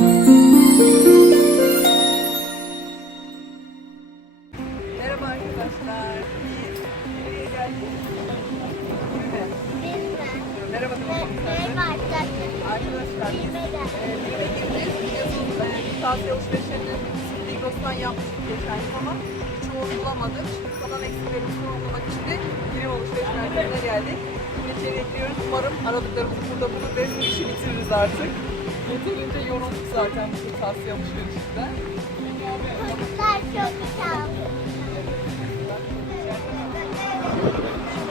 Merhaba arkadaşlar. Biz nereye geldik? Merhaba Arkadaşlar biz e, Bime gireceğiz. Biliyorsunuz e, kırtasiye alışverişlerini Migros'tan yapmıştık geçen yıl ama çoğunu bulamadık. Kalan eksiklerimizi tamamlamak için de Bime alışveriş merkezine geldik. Şimdi içeri bekliyoruz. Umarım aradıklarımızı burada bulur ve bu işi bitiririz artık. Yeterince yorulduk zaten bu kırtasiye alışverişinden.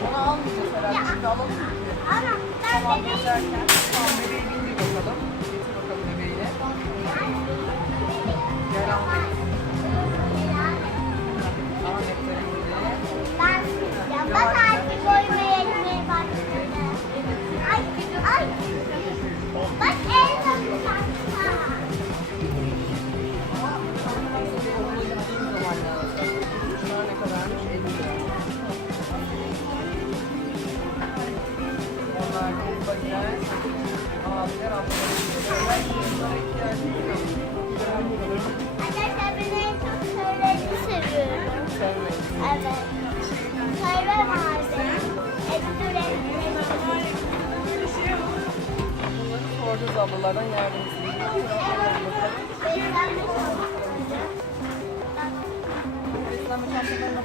Onu almayacağız herhalde. Şimdi alalım ki. Tamam gezerken. Tamam bebeği bindir bakalım. Getir bakalım bebeğini. Gel Ahmet. Ahmet Arkadaşlar en çok söylediğini seviyorum. Evet. Sayva vardı. Etli. Bunları soracağız ablalardan yardım isteyelim. Beslenme. Beslenme çantalarına.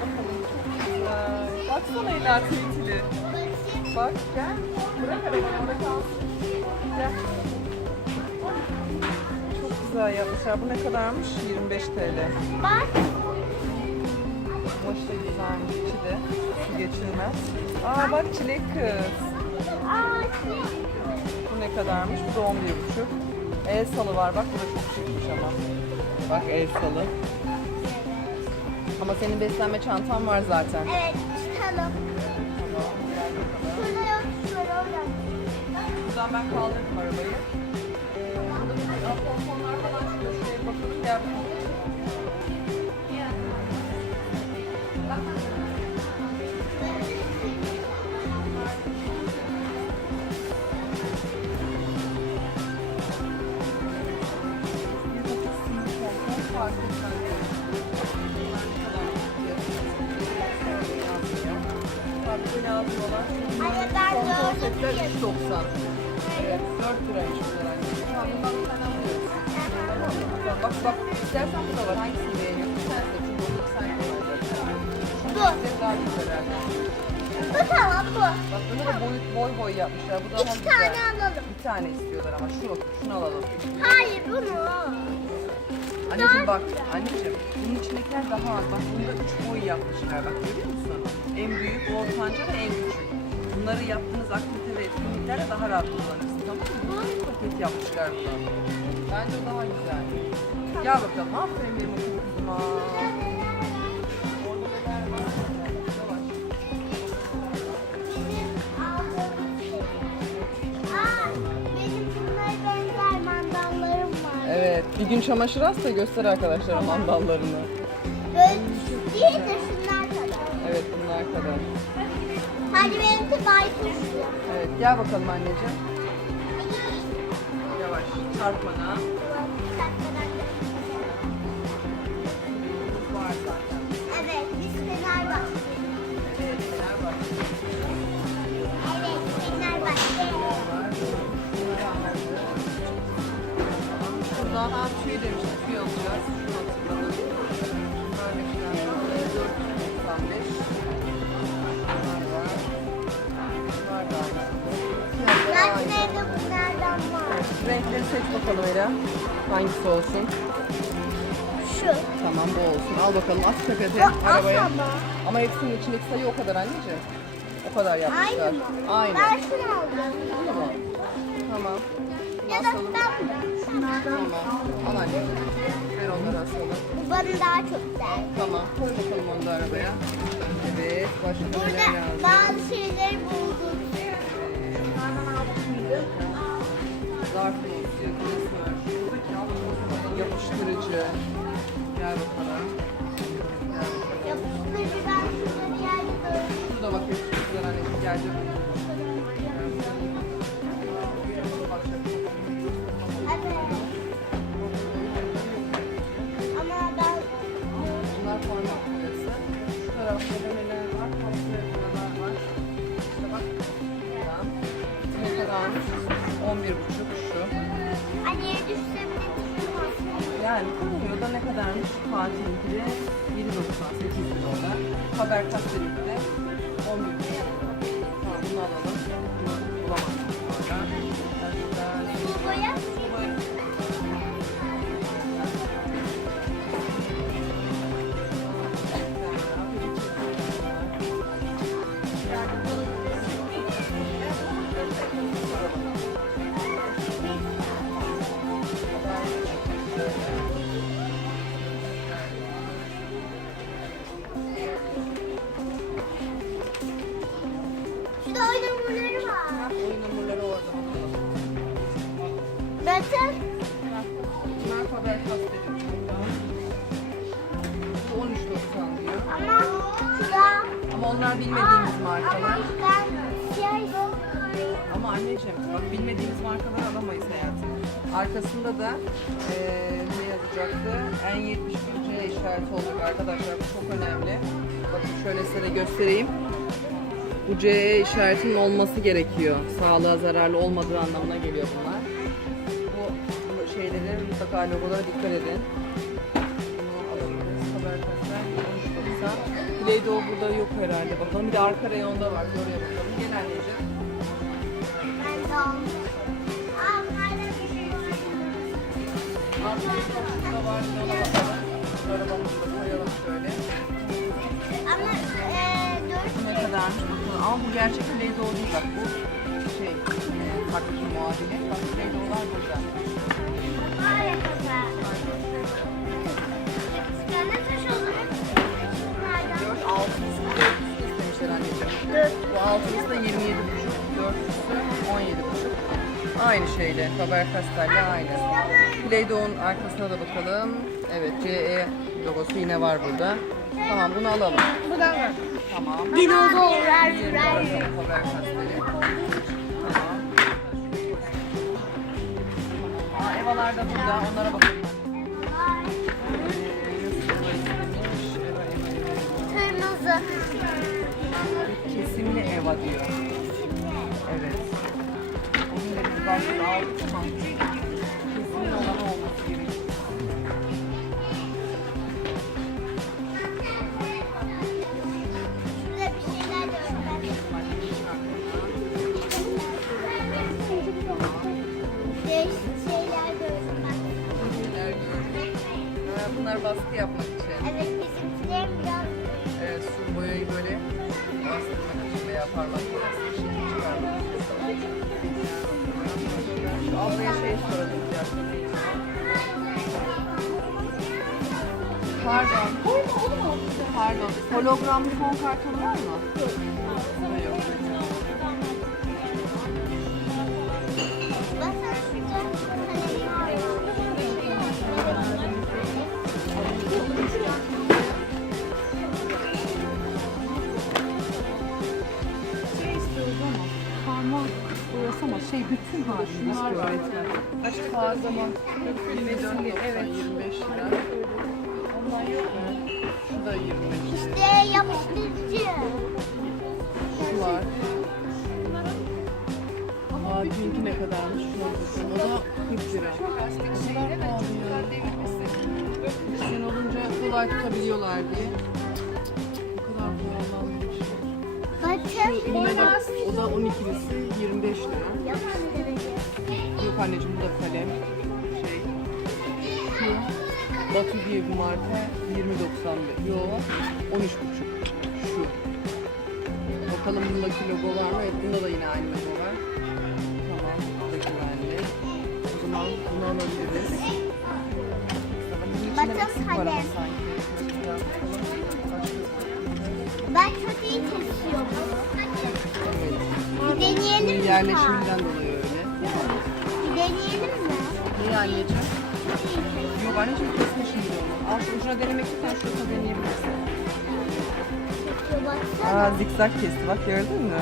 Baksana tüytülü. Bak gel. Bırak arabayı orada kalsın. Gel. Güzel yapmışlar. Bu ne kadarmış? 25 TL. Bak. Kumaşı da güzelmiş. İçi de su geçirmez. Aa bak çilek kız. Aa, şey. Bu ne kadarmış? Bu da 11,5. El salı var. Bak bu da çok şıkmış ama. Bak el salı. Ama senin beslenme çantan var zaten. Evet, çıkalım. Tamam. Gel bakalım. Şurada yok, şurada orada. Buradan ben kaldırdım arabayı. Pomponlar falan çıkıyor. Şuraya bakalım. Tabii lazım olan Anne, ben son gördüm konseptler ki. 3.90. Evet 4 liraymış bunlar anne. Tamam Tamam, Bak bak istersen bu da var. Hangisini beğeniyorsun? Sen seç. Onu sen kullanacaksın. Bu. Daha güzel herhalde. Bu tamam bu. Bak bunu da boy, boy boy yapmışlar. Bu daha İki güzel. tane alalım. Bir tane istiyorlar ama şu. Şunu alalım. Hayır bunu. Anneciğim bak, anneciğim bunun içindekiler daha az. Bak bunda üç boy yapmışlar. Bak görüyor musun? En büyük, ortanca ve en küçük. Bunları yaptığınız aktivite ve etkinliklerde daha rahat kullanırsın. Tamam mı? Bu paket yapmışlar bunu. Bence o daha güzel. Gel bakalım. Aferin benim var. Evet. Bir gün çamaşır as da göster arkadaşlara mandallarını. Böyle değil de şunlar kadar. Evet bunlar kadar. Hadi benimki baykuşlu. Evet gel bakalım anneciğim. Var zaten. Evet, biz Fenerbahçe. Evet? Evet, Fenerbahçe. Var. Bunları anladı. Şurada ha tüy demiştik, Bakalım Ela. Hangisi olsun? Şu. Tamam bu olsun. Al bakalım at sepete arabaya. asama. Ama hepsinin içindeki sayı o kadar anneciğim. O kadar yapmışlar. Aynı mı? Aynı. Ben şunu aldım. Tamam. Ya da ben. Tamam. Al anneciğim. Ver onları asalım. Bu bana daha çok güzel. Tamam. Koy bakalım onu da arabaya. Evet. Başka Burada neler lazım? bazı şeyleri buldum. Zarf mı? Klasör. Yapıştırıcı. Gel bakalım. Gel bakalım. Yapıştırıcı ben yerde gördüm. Şurada bak yapıştırıcılar. Gel Haber Kastelik'te Anneciğim bak bilmediğimiz markaları alamayız hayatım. Arkasında da eee ne yazacaktı? N71C işareti olacak arkadaşlar. Bu çok önemli. Bakın şöyle size de göstereyim. Bu CE işaretinin olması gerekiyor. Sağlığa zararlı olmadığı anlamına geliyor bunlar. Bu, bu şeyleri mutlaka logolara dikkat edin. Bunu alabiliriz. Haber kaslar 13.90. Play-Doh burada yok herhalde. Bakalım bir de arka reyonda var. Oraya bakalım. Gel Ama dört ne kadarmış bakalım. Ama bu gerçek Play-Doh değil bak. Bu şey, e, farklı muadili. Bak Play-Doh'lar burada. 4, 600, 400 istemişler anneciğim. Dört. Bu 600 da 27 buçuk, 400'ü 17 buçuk. Aynı şeyle, Faber-Castell'le aynı. Play-Doh'un arkasına da bakalım. Evet, CE logosu yine var burada. Tamam, bunu alalım. Bu da var. Tamam. Dinozor. Bakalım Faber-Castell'i. Tamam. Aa, Evalar da burada, onlara bakalım. Kırmızı. Kesimli Eva diyor. Evet. Onun da biz başta aldık Pardon. Pardon. Hologramlı fon kartonu var mı? Yok. Parmak boyası ama şey bütün ha şunlar var. Kaç defa zaman? 24 evet. 25 lira. Ondan yok mu? Şu da 25 lira. İşte yapıştırıcı. Şu var. Aa dünkü ne kadarmış? Şuna bakın. O da 40 lira. O kadar pahalı ya. Sen olunca kolay tutabiliyorlar diye. Bu kadar pahalanmış. Bakın. Yine bak o da 12'lisi 25 lira. Yok anneciğim bu da kalem. Batu diye bir marka 20.95. Yo 13.5. Şu. Bakalım bundaki logo var mı? Evet bunda da yine aynı logo var. Tamam. Bu da güvenli. O zaman bunu alabiliriz. Bunun içinde eksik var ama sanki. Ben kötüyü kesiyorum. Bir deneyelim mi? yerleşiminden dolayı öyle. Bir deneyelim mi? Niye anneciğim? Yok anneciğim kesme şimdi onu. Al ucuna denemek istersen şurasına deneyebilirsin. Kesiyor baksana. Aa zikzak kesti bak gördün mü?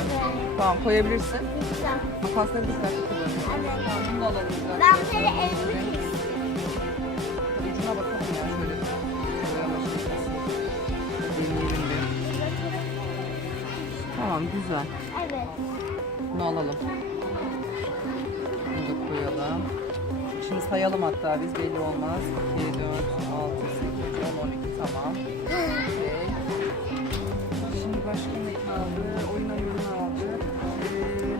Tamam koyabilirsin. Güzel. Makasları dikkatli kullanın. Evet. Bunu da alalım. biraz. Ben bir kere elimi kestim. Ucuna bakalım ya şöyle. Deneyelim. Tamam güzel. Evet. Bunu alalım. Şimdi sayalım hatta biz belli olmaz. 2, 4, 6, 8, 10, 12 tamam. Okey. Şimdi başka ne kaldı? Oyun oyunu aldı. Ee,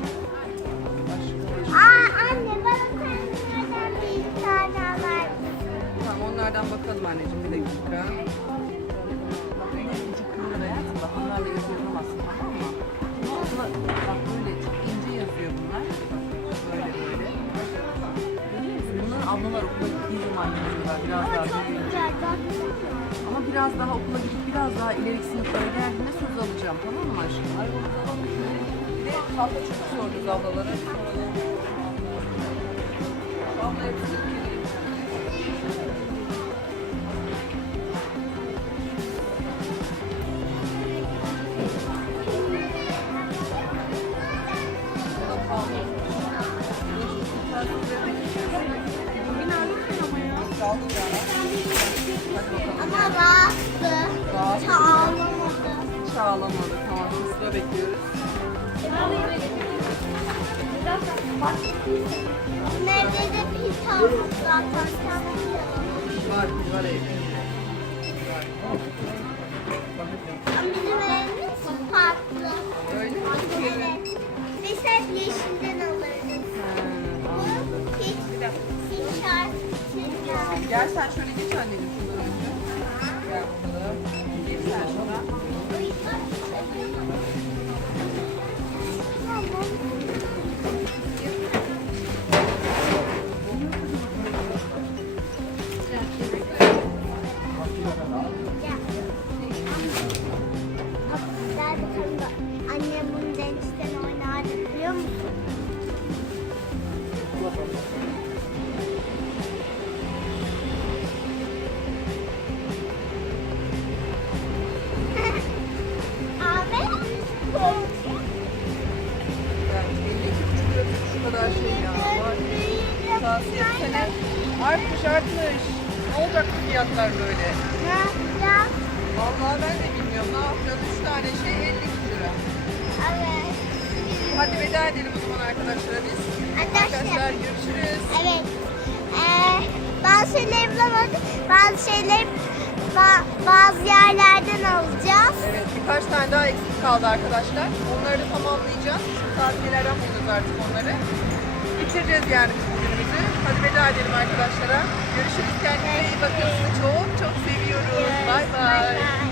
başka. Aa anne bana kendilerden bir tane var. Tamam onlardan bakalım anneciğim bir dakika. Bak yine ablalar okula gittiği zaman yazıyorlar biraz daha büyüyünce. Ama biraz daha okula gidip biraz daha ileriki sınıflara geldiğinde söz alacağım tamam mı aşkım? Ay onu alalım. Bir de hafta çok soracağız ablalara. Abla hepsini De zaten. Var var evde. Var. Ama bizim evimiz farklı. Öyle mi? Evet. Biz hep yeşilden alırız. Bu hiç, hiç. Gel sen şöyle geç anneciğim. Gel fiyatlar böyle? Ne yapacağız? Vallahi ben de bilmiyorum. Ne yapacağız? 3 tane şey 52 lira. Evet. Hadi veda edelim o zaman arkadaşlar biz. Arkadaşlar. Arkadaşlar görüşürüz. Evet. Ee, bazı şeyleri bulamadık. Bazı şeyleri ba- bazı yerlerden alacağız. Evet birkaç tane daha eksik kaldı arkadaşlar. Onları da tamamlayacağız. Şimdi tavsiyelerden bulacağız artık onları. Bitireceğiz yani. Hadi veda edelim arkadaşlara. Görüşürüz. Kendinize iyi bakın. Çok çok seviyoruz. Bay bay.